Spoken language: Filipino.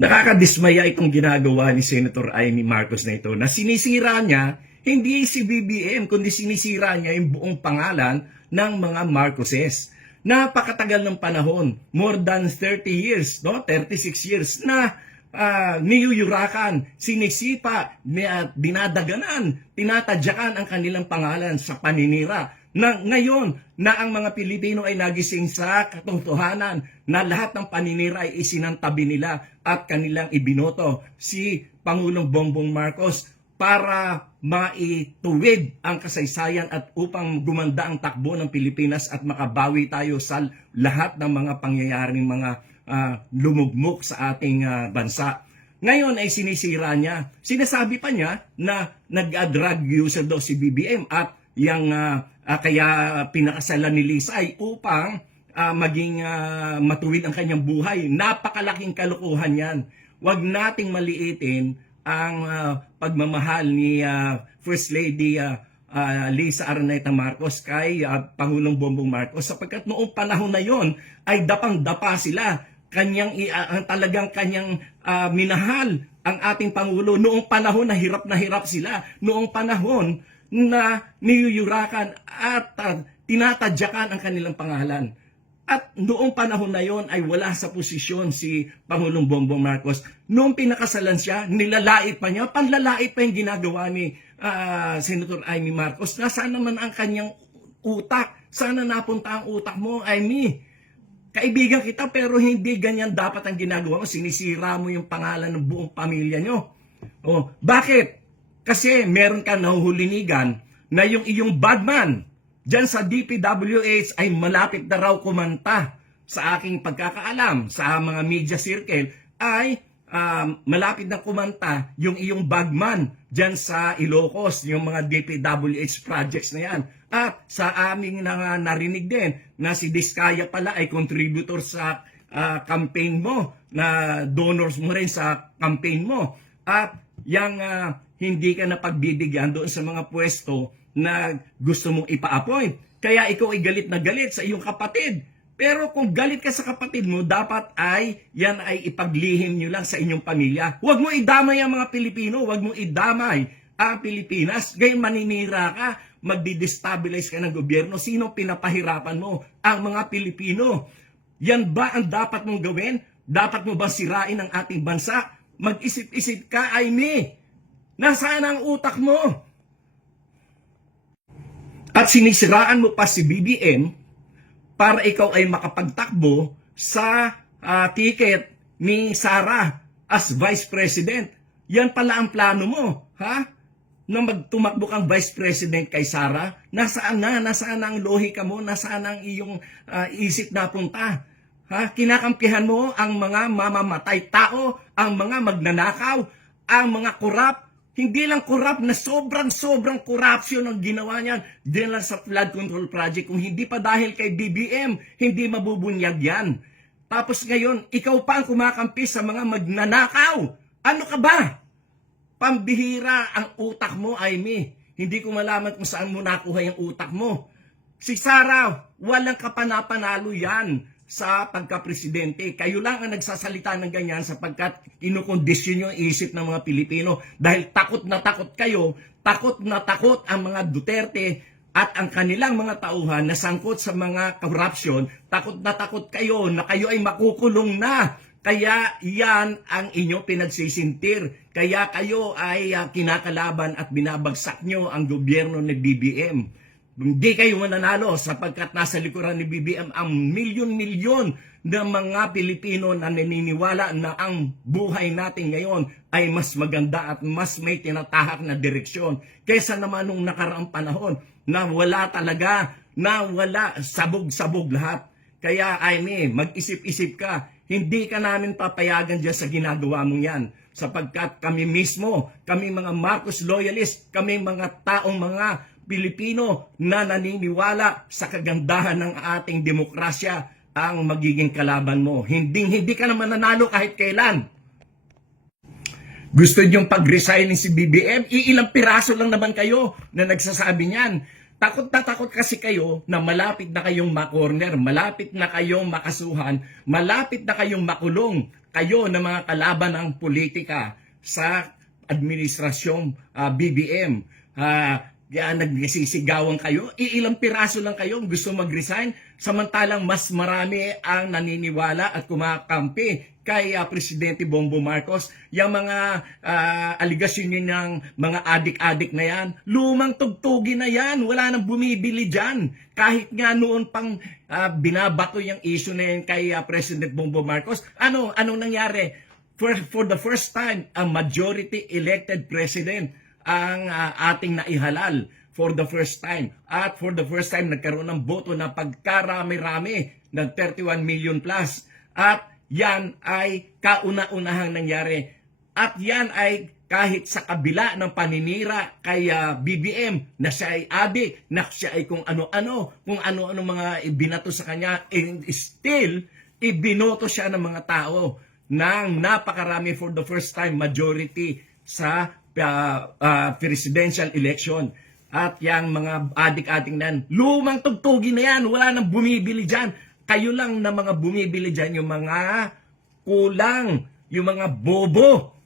Nakakadismaya itong ginagawa ni Senator Amy Marcos na ito, na sinisira niya hindi si BBM kundi sinisira niya yung buong pangalan ng mga Marcoses. Napakatagal ng panahon, more than 30 years, no? 36 years na niyuyurakan, sinisipa, dinadaganan, tinatadyakan ang kanilang pangalan sa paninira. Na ngayon na ang mga Pilipino ay nagising sa katotohanan na lahat ng paninira ay isinantabi nila at kanilang ibinoto si Pangulong Bongbong Marcos para maituwid ang kasaysayan at upang gumanda ang takbo ng Pilipinas at makabawi tayo sa lahat ng mga pangyayaring mga lumugmok sa ating bansa. Ngayon ay sinisira niya. Sinasabi pa niya na nag-drug user daw si BBM at yang kaya pinakasalan ni Lisa ay upang maging matuwid ang kanyang buhay. Napakalaking kalokohan yan. Huwag nating maliitin ang pagmamahal ni First Lady Lisa Araneta Marcos kay Pangulong Bongbong Marcos, sapagkat noong panahon na yon ay dapang-dapa sila. Talagang kanyang minahal ang ating Pangulo noong panahon na hirap sila. Noong panahon na niyuyurakan at tinatadyakan ang kanilang pangalan. At noong panahon na yon ay wala sa posisyon si Pangulong Bongbong Marcos. Noong pinakasalan siya, nilalait pa niya, panlalait pa yung ginagawa ni Senator Amy Marcos. Nasaan naman ang kanyang utak? Sana napunta ang utak mo, Amy? Kaibigan kita pero hindi ganyan dapat ang ginagawa mo. Sinisira mo yung pangalan ng buong pamilya nyo. Oh, bakit? Kasi meron ka nahuhulinigan na yung iyong badman dyan sa DPWH ay malapit na raw kumanta. Sa aking pagkakaalam, sa mga media circle, ay malapit na kumanta yung iyong bagman dyan sa Ilocos, yung mga DPWH projects na yan. At sa aming narinig din na si Diskaya pala ay contributor sa campaign mo, na donors mo rin sa campaign mo. At yung hindi ka napagbibigyan doon sa mga pwesto na gusto mong ipa-appoint. Kaya ikaw ay galit na galit sa iyong kapatid. Pero kung galit ka sa kapatid mo, dapat ay yan ay ipaglihim nyo lang sa inyong pamilya. Huwag mo idamay ang mga Pilipino, huwag mo idamay ang Pilipinas. Gayon maninira ka, magdi-destabilize ka ng gobyerno. Sino pinapahirapan mo? Ang mga Pilipino. Yan ba ang dapat mong gawin? Dapat mo ba sirain ang ating bansa? Mag-isip-isip ka, Amy. Nasaan ang utak mo? At sinisiraan mo pa si BBM para ikaw ay makapagtakbo sa ticket ni Sara as Vice President. Yan pala ang plano mo, ha? Na magtumakbo kang Vice President kay Sara. Nasaan na? Nasaan ang lohika mo? Nasaan ang iyong isip na punta? Ha? Kinakampihan mo ang mga mamamatay tao, ang mga magnanakaw, ang mga korap. Hindi lang korap na sobrang corruption ang ginawa niyan din lang sa flood control project. Kung hindi pa dahil kay BBM, hindi mabubunyag yan. Tapos ngayon, ikaw pa ang kumakampi sa mga magnanakaw. Ano ka ba? Pambihira ang utak mo, Amy. Hindi ko malaman kung saan mo nakuha yung utak mo. Si Sara, walang kapanapanalo yan sa pagka-presidente. Kayo lang ang nagsasalita ng ganyan sapagkat kinukondisyon yung isip ng mga Pilipino. Dahil takot na takot kayo, takot na takot ang mga Duterte at ang kanilang mga tauhan na sangkot sa mga corruption. Takot na takot kayo na kayo ay makukulong na. Kaya yan ang inyong pinagsisintir. Kaya kayo ay kinakalaban at binabagsak nyo ang gobyerno ni BBM. Hindi kayo mananalo sapagkat nasa likuran ni BBM ang milyon-milyon na mga Pilipino na naniniwala na ang buhay natin ngayon ay mas maganda at mas may tinatahak na direksyon kaysa naman nung nakaraang panahon na wala talaga, na wala, sabog-sabog lahat. Kaya Amy, mag-isip-isip ka. Hindi ka namin papayagan dyan sa ginagawa mong yan. Sapagkat kami mismo, kami mga Marcos loyalist, kami mga taong mga Pilipino na naniniwala sa kagandahan ng ating demokrasya ang magiging kalaban mo. Hindi ka naman nanalo kahit kailan. Gusto niyong pag-resign si BBM? Iilang piraso lang naman kayo na nagsasabi niyan. Takot na takot kasi kayo na malapit na kayong makorner, malapit na kayong makasuhan, malapit na kayong makulong. kayo na mga kalaban ng politika sa administrasyong BBM. Nagsisigawan kayo, ilang piraso lang kayo gusto mag-resign, samantalang mas marami ang naniniwala at kumakampi kay Presidente Bongbong Marcos. Yung mga aligasyon niya ng mga adik-adik na yan, lumang tugtugin na yan, wala nang bumibili dyan. Kahit nga noon pang binabato yung issue na yan kay President Bongbong Marcos, anong nangyari? For the first time, a majority elected president ang ating naihalal for the first time. At for the first time, nagkaroon ng boto na pagkarami-rami ng 31 million plus. At yan ay kauna-unahang nangyari. At yan ay kahit sa kabila ng paninira kay BBM na siya ay adik, na siya ay kung ano-ano mga ibinato sa kanya, and still, ibinoto siya ng mga tao ng napakarami for the first time majority sa presidential election. At yung mga adik-adik nan, lumang tugtugin na yan, wala nang bumibili dyan. Kayo lang na mga bumibili dyan, yung mga kulang, yung mga bobo